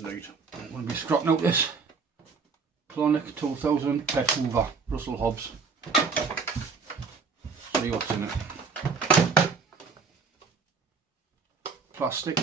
Right, I'm going to be scrapping out this Clonic 2000 pet Hoover, Russell Hobbs. See what's in it. Plastic.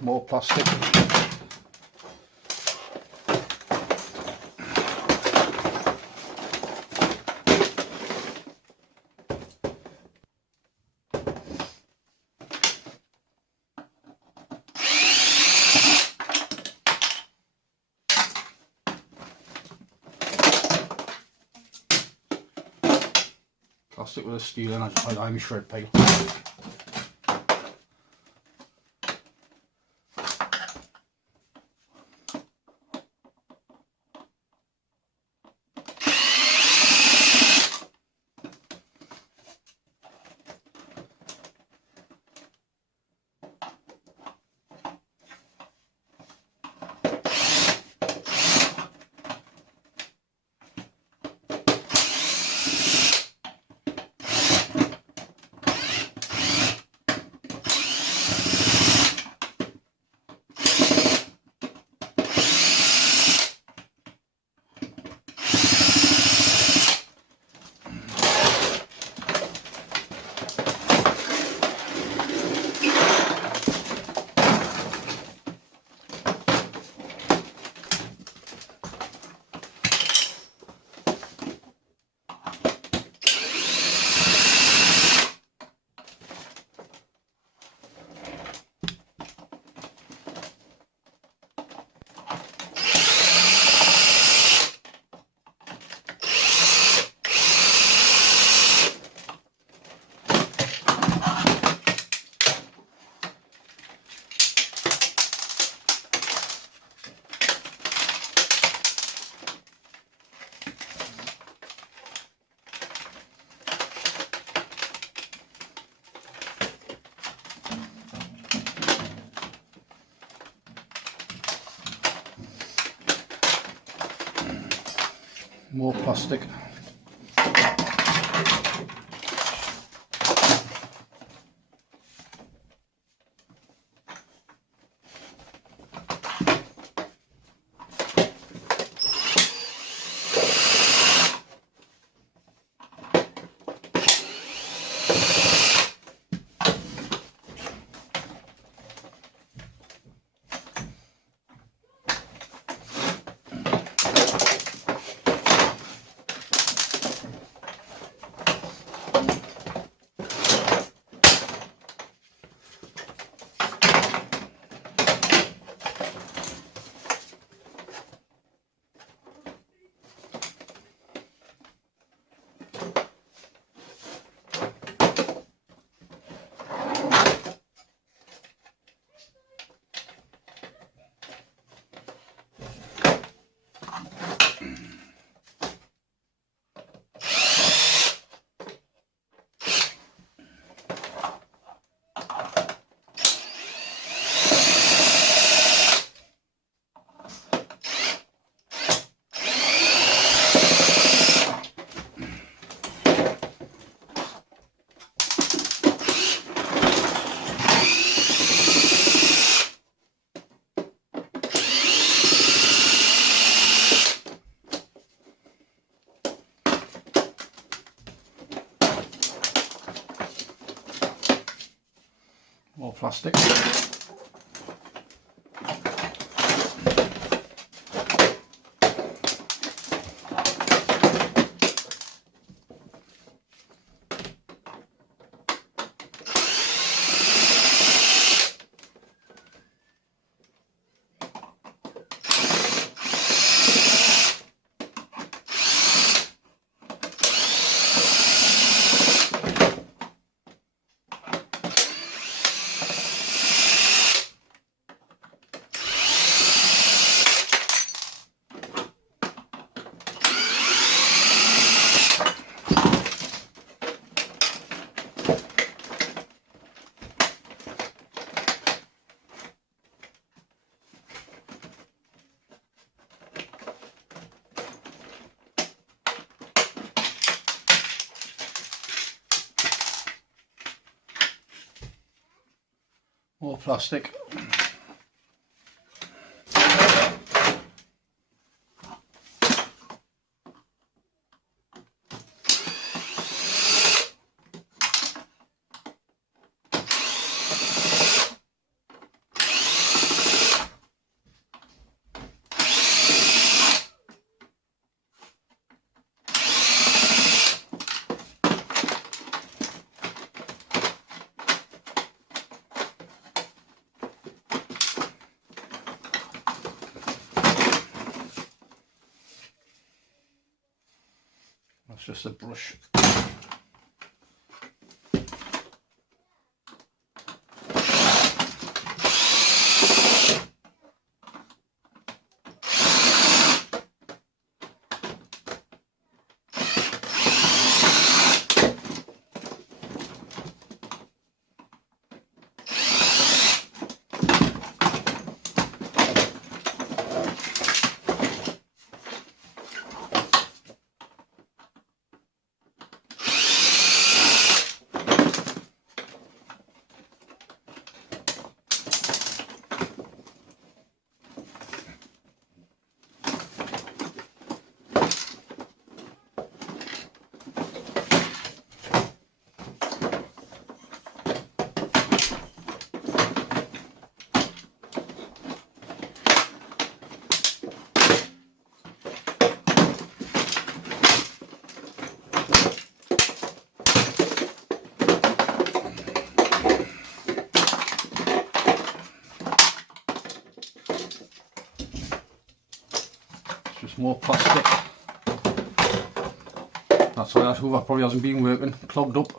More plastic. Plastic with a steel and I'm a shred pile. More plastic. plastic. More plastic. That's just a brush. Just more plastic. That's why that Hoover probably hasn't been working, clogged up.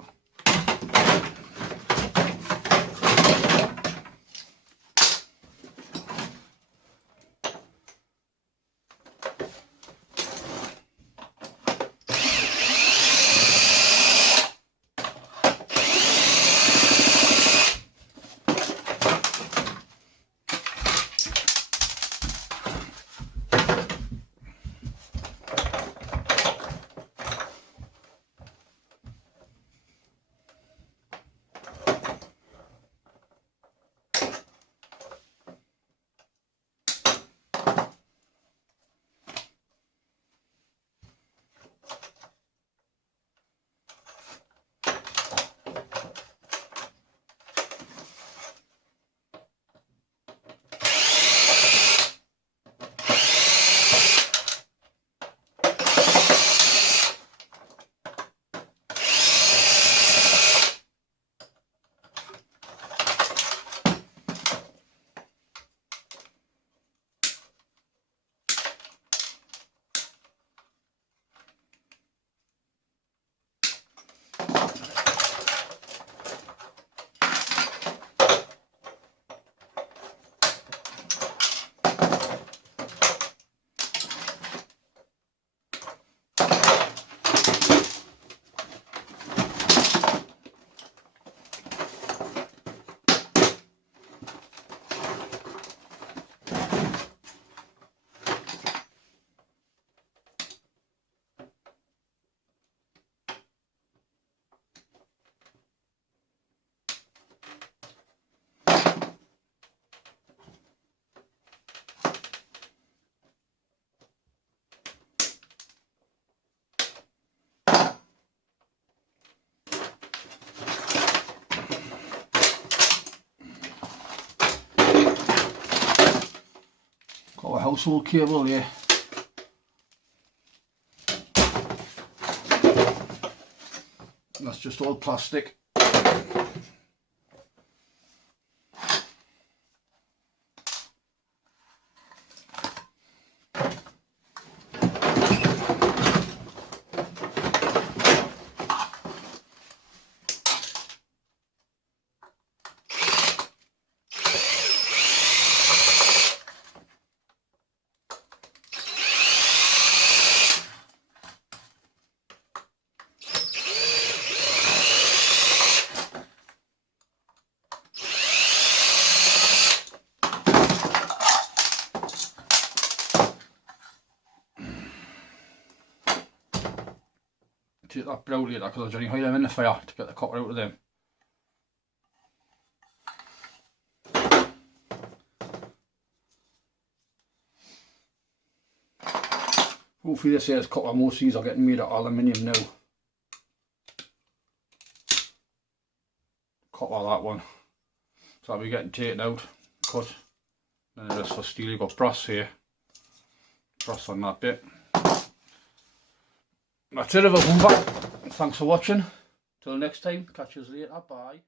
household cable here. That's just all plastic. Take that brown later because I hide them in the fire to get the copper out of them. Hopefully this here's copper. Most of these are getting made of aluminium now. Copper, that one. So I'll be getting taken out, cut. And the rest for steel. You've got brass here. Brass on that bit. That's it of a Hoover. Thanks for watching. Till next time, catch you later. Bye.